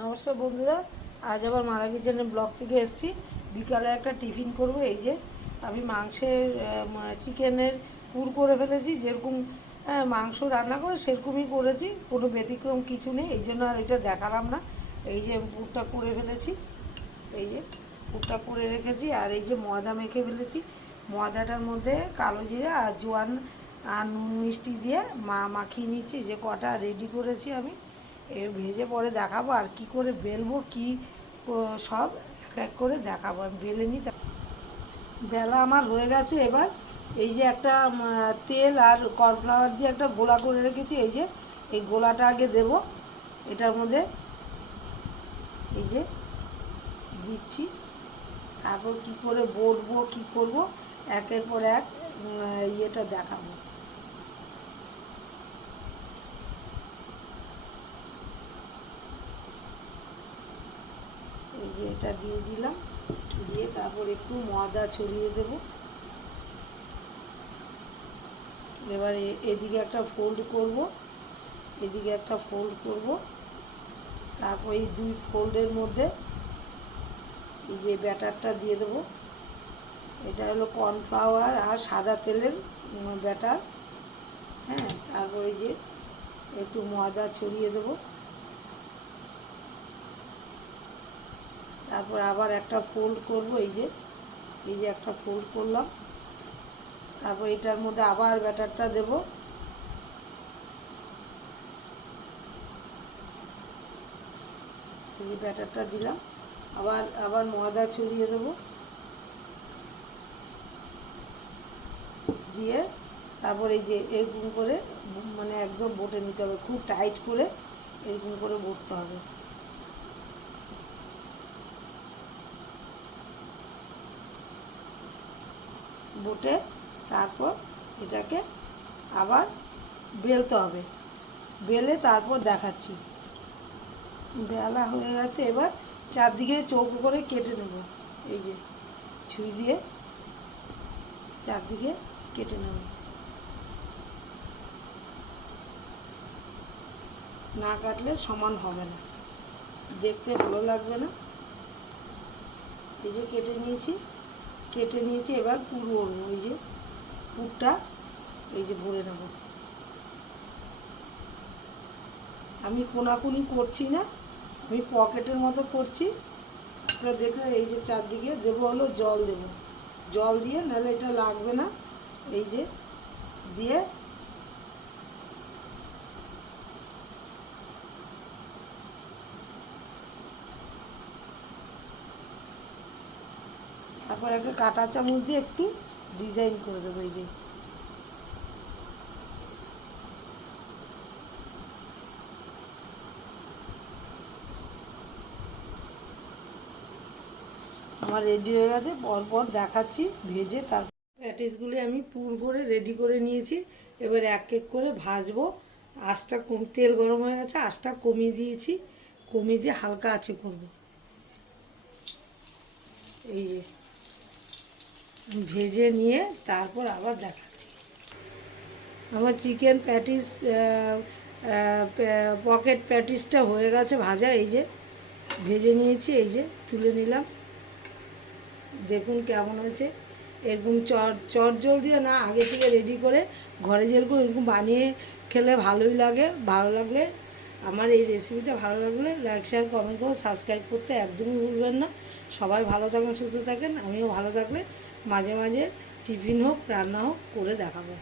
নমস্কার বন্ধুরা, আজ আবার মারা কিচেনের ব্লগ থেকে এসেছি। বিকালে একটা টিফিন করব, এই যে আমি মাংসের চিকেনের পুর করে ফেলেছি, যেরকম মাংস রান্না করে সেরকমই করেছি, কোনো ব্যতিক্রম কিছু নেই, এই জন্য আর এটা দেখালাম না। এই যে পুরটা করে ফেলেছি, এই যে পুরটা করে রেখেছি, আর এই যে ময়দা মেখে ফেলেছি। ময়দাটার মধ্যে কালো জিরা আর জোয়ান আর নুন মিষ্টি দিয়ে মা মাখিয়ে নিচ্ছি যে কটা রেডি করেছি আমি। এ ভেজে পরে দেখাবো আর কি করে বেলবো, কি সব এক এক করে দেখাবো। আমি বেলে নিই বেলা আমার হয়ে গেছে এবার। এই যে একটা তেল আর কর্নফ্লাওয়ার দিয়ে একটা গোলা করে রেখেছি, এই যে, এই গোলাটা আগে দেব। এটার মধ্যে এই যে দিচ্ছি। তারপর কি করে বলব, কি করব, একের পর এক ইয়েটা দেখাবো এই যে এটা দিয়ে দিলাম, দিয়ে তারপর একটু ময়দা ছড়িয়ে দেব। এবার এদিকে একটা ফোল্ড করব, এদিকে একটা ফোল্ড করব। তারপর এই দুই ফোল্ডের মধ্যে যে ব্যাটারটা দিয়ে দেবো। এটা হলো কর্নফ্লাওয়ার আর সাদা তেলের ব্যাটার। হ্যাঁ তারপর এই যে একটু ময়দা ছড়িয়ে দেবো। তারপর আবার একটা ফোল্ড করব, এই যে এই যে একটা ফোল্ড করলাম। তারপর এটার মধ্যে আবার ব্যাটারটা দেব। এই যে ব্যাটারটা দিলাম। আবার আবার ময়দা ছড়িয়ে দেব। দিয়ে তারপর এই যে এরকম করে মানে একদম বটে নিতে হবে, খুব টাইট করে এরকম করে বটতে হবে। বটে, তারপর এটাকে আবার বেলতে হবে। বেলে তারপর দেখাচ্ছি। বেলা হয়ে গেছে, এবার চারদিকে চৌকো করে কেটে নেব। এই যে, ছুরি দিয়ে চারদিকে কেটে নেব। না কাটলে সমান হবে না। দেখতে ভালো লাগবে না। এই যে কেটে নিয়েছি। কেটে নিয়েছি, এবার পুরো ওই যে পুরটা এই যে ভরে নেব। আমি কোনাকুনি করছি না, আমি পকেটের মতো করছি। আপনারা দেখে এই যে চারদিকে, দেবো হলো জল দেবো। জল দিয়ে নাহলে এটা লাগবে না, এই যে দিয়ে তারপর একটা কাঁটা চামচ দিয়ে একটু ডিজাইন করে দেবো এই যে। আমার রেডি হয়ে গেছে, পরপর দেখাচ্ছি, ভেজে তার প্যাটিসগুলি আমি পুর করে রেডি করে নিয়েছি। এবার এক এক করে ভাজবো। আঁচটা কম তেল গরম হয়ে গেছে, আঁচটা কমিয়ে দিয়েছি। কমিয়ে দিয়ে হালকা আছে করব। এই যে। ভেজে নিয়ে তারপর আবার দেখাচ্ছি। আমার চিকেন প্যাটিস পকেট প্যাটিসটা হয়ে গেছে ভাজা, এই যে ভেজে নিয়েছি, এই যে তুলে নিলাম। দেখুন কেমন হয়েছে। এরকম চট চট জল দিয়ে না, আগে থেকে রেডি করে ঘরে যেরকম এরকম বানিয়ে খেলে ভালোই লাগে, ভালো লাগলে আমার এই রেসিপিটা ভালো লাগলে লাইক শেয়ার কমেন্ট করুন সাবস্ক্রাইব করতে একদমই ভুলবেন না। সবাই ভালো থাকুন, সুস্থ থাকেন, আমিও ভালো থাকলে মাঝে মাঝে টিফিন হোক রান্না হোক করে দেখাবো।